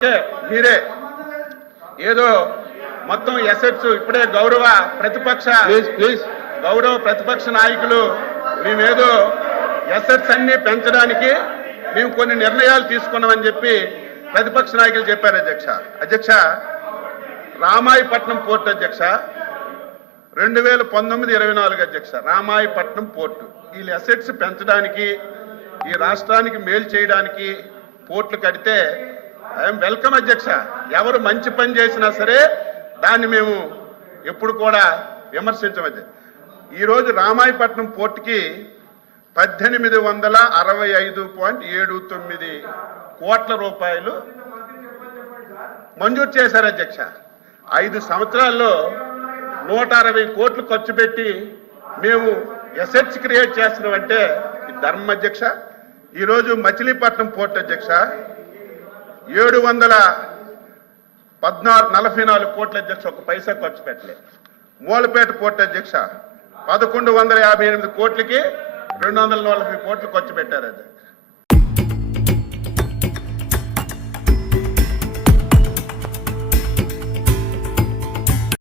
మీరే ఏదో మొత్తం ఎసెట్స్ ఇప్పుడే గౌరవ ప్రతిపక్ష నాయకులు మేమేదో ఎసెట్స్ అన్ని పెంచడానికి మేము కొన్ని నిర్ణయాలు తీసుకున్నామని చెప్పి ప్రతిపక్ష నాయకులు చెప్పారు. అధ్యక్ష రామాయపట్నం పోర్టు అధ్యక్ష 2019-24 అధ్యక్ష రామాయపట్నం పోర్టు వీళ్ళు ఎసెట్స్ పెంచడానికి ఈ రాష్ట్రానికి మేలు చేయడానికి పోర్టులు కడితే ఐఎమ్ వెల్కమ్ అధ్యక్ష. ఎవరు మంచి పని చేసినా సరే దాన్ని మేము ఎప్పుడు కూడా విమర్శించవచ్చు. ఈరోజు రామాయపట్నం పోర్టుకి 1865.79 కోట్ల రూపాయలు మంజూరు చేశారు అధ్యక్ష. 5 సంవత్సరాల్లో 160 కోట్లు ఖర్చు పెట్టి మేము ఎసెట్స్ క్రియేట్ చేస్తున్నామంటే ధర్మం అధ్యక్ష. ఈరోజు మచిలీపట్నం పోర్టు అధ్యక్ష 744 కోట్ల అధ్యక్ష, ఒక పైసా ఖర్చు పెట్టలేదు. మూలపేట పోర్టు అధ్యక్ష 1158 కోట్లకి 240 కోట్లు ఖర్చు పెట్టారు.